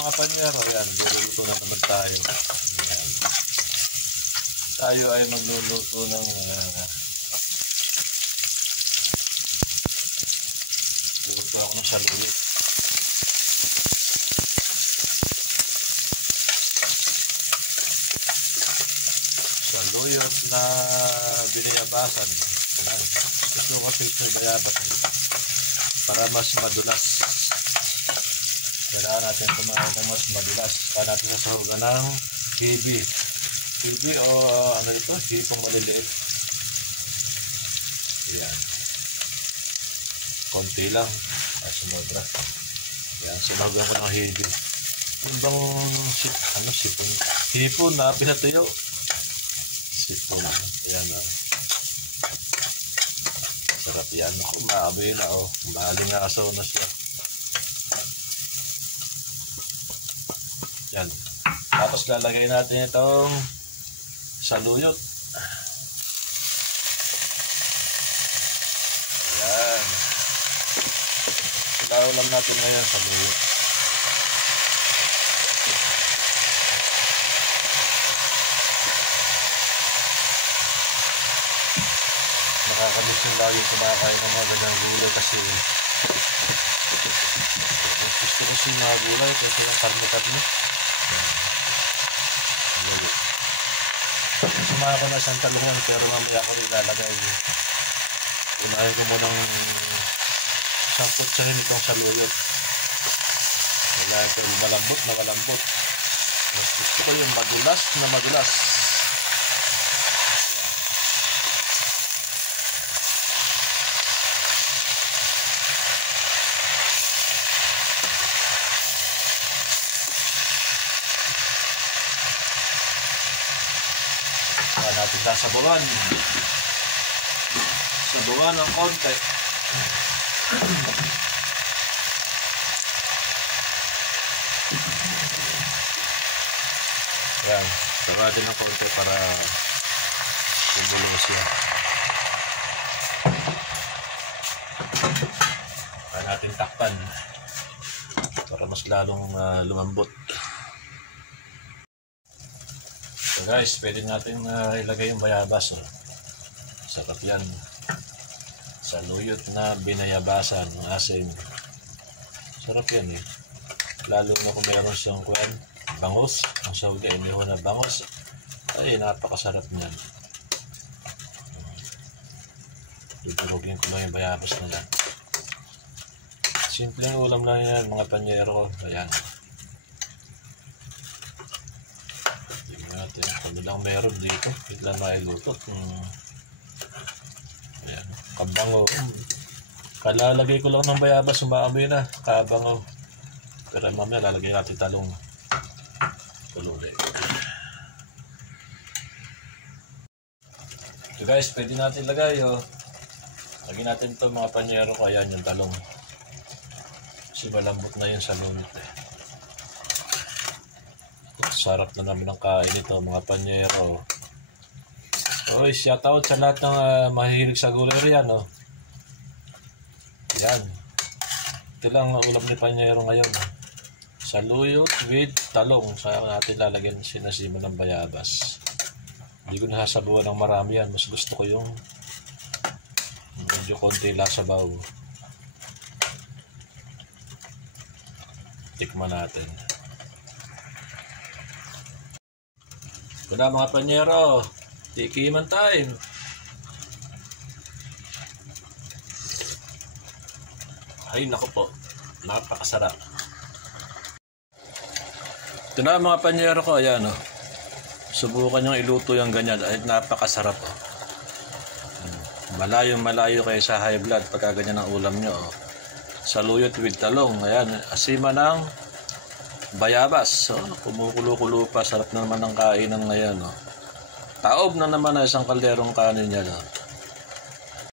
mga panyero, ayan, luluto na naman tayo. Ayan. Tayo ay magluluto ng luluto ako ng saluyot. Saluyot na binayabasan. Ayan. Gusto ko kasi ito bayabas para mas madulas. Kailangan natin kumain ng mas madulas. Kaya natin sasahugan ng hibi. Hibi o ano ito? Hipong maliliit. Ayan. Konti lang. At sumobra. Ayan. Sinahugan ko ng hibi. Yung bang sipon? Hipon na pinatuyo. Sipon. Ayan. Sarap yan. Ako, maaboy na. Oh. Mahaling nga asaw na siya. Yan. Tapos lalagay natin itong saluyot. Yan. Ilaulam natin ngayon saluyot. Nakakamiss yung lagi kumakain ng mga ganyang gulay kasi gusto ko si mga gulay kasi yung karne-karne. Sumaya ko na isang talungan pero mamaya ko rin lalagay. Unahin ko munang isang kutsahin itong saluyot. Wala ito malambot na malambot. Mas gusto ko yung madulas na madulas. Natin sasabawan. Sabawan ng konti. Yan. Sabawan natin ng konti para kumulo siya. Para natin takpan para mas lalong lumambot. So guys, pwede natin ilagay yung bayabas. Oh. Sarap yan. Saluyot na binayabasan ng asin. Sarap yan eh. Lalo na kung mayroon siyang bangus. Ang sahog ay iniho na bangus. Ay, napakasarap niyan. Dudurugin ko lang yung bayabas na lang. Simpleng ulam lang yan mga panyero. Ayan. Ano lang meron dito, bigla na ilutot. Ayan, kabango. Kalalagay ko lang ng bayabas, umaamoy na, kabango. Pero mamaya lalagay natin talong. Tuloy. So guys, pwede natin lagay. Oh. Lagyan natin ito mga panyero ko. Ayan yung talong. Kasi malambot na yun sa lunit eh. Sarap na naman ang kain ito mga panyero. Oy, shoutout sa lahat ng mahihilig sa gulay riyan. Oh. Yan. Ito lang ang ulam ni panyero ngayon. Saluyot with talong. Saka natin lalagyan sinasima ng bayabas. Hindi ko nasasabuan ng marami yan. Mas gusto ko yung medyo konti lang sa baw. Tikman natin. Wala mga panyero, tikiman time. Ay naku po, napakasarap. Ito na mga panyero ko, ayan o. Subukan yung iluto yung ganyan, ay napakasarap o. Malayo kayo sa high blood pagka ganyan ang ulam nyo o. Saluyot with talong, ayan, asima ng bayabas, kumukulo-kulo pa. Sarap na naman ang kainan ngayon. Taob na naman na isang kalderong kanin niya.